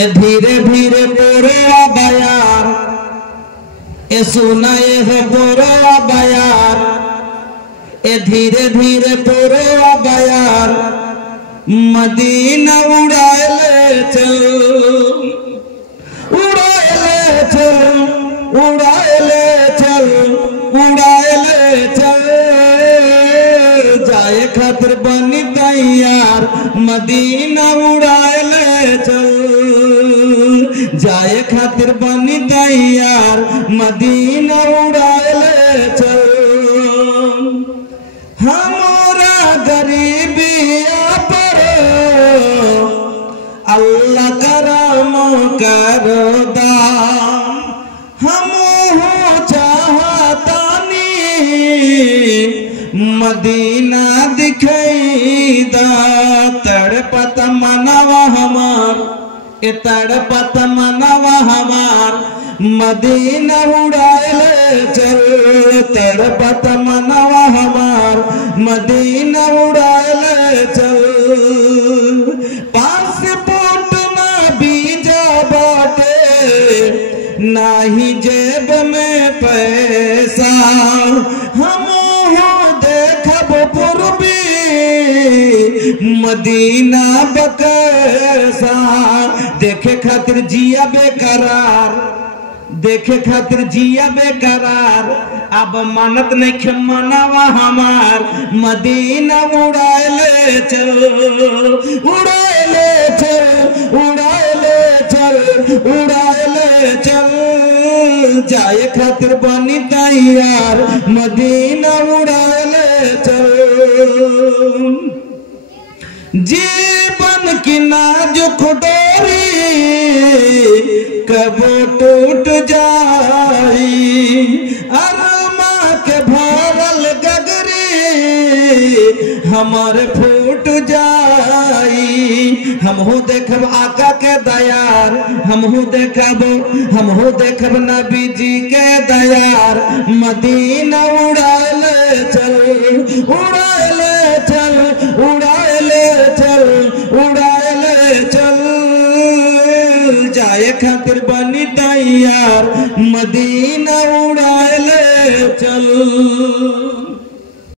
ए धीरे धीरे पोरे बयार ए सुनाए है पोरे बयार ए धीरे धीरे पोरे बयार मदीना उड़ाए ले चल उड़ाए ले चल उड़ाए ले चल उड़ाए ले चल जाए खातिर बनी तैयार मदीना उड़ाए ले चल जाए खातिर बनी तैयार मदीना उड़ाए ले चल हमारा गरीबिया पर अल्लाह करम करो दाम हम हो चाहतानी मदीना दिखाई दा तड़पत मनवा हमार ए तड़पत मनवा हमार मदीना उड़ाए ले चल तड़पत मनवा हमार मदीना उड़ाए ले चल पासपोर्ट ना वीजा बाटे नाही जेब में पैसा हम देखब पूर्वी मदीना बकसा देखे खातिर जिया बेकरार देखे खातिर जिया बेकरार अब मानत नहीं मनावा हमार मदीना उड़ाए ले चल उड़ाए ले चल उड़ाए ले चल उड़ाए ले चल जाए खातिर बनी तैयार मदीना उड़ाए ले चल जीवन की नाजुक डोरी कबो टूट जाई अरमा के भरल गगरी हमारे फूट जाई हमहू देखब आका के दयार हमहू देखब नबी जी के दयार मदीना उड़ाए ले चल उड़ाए ले चल उड़ाए ले चल उड़ाए ले चल जाए खातिर बनी तैयार मदीना उड़ाए ले चल।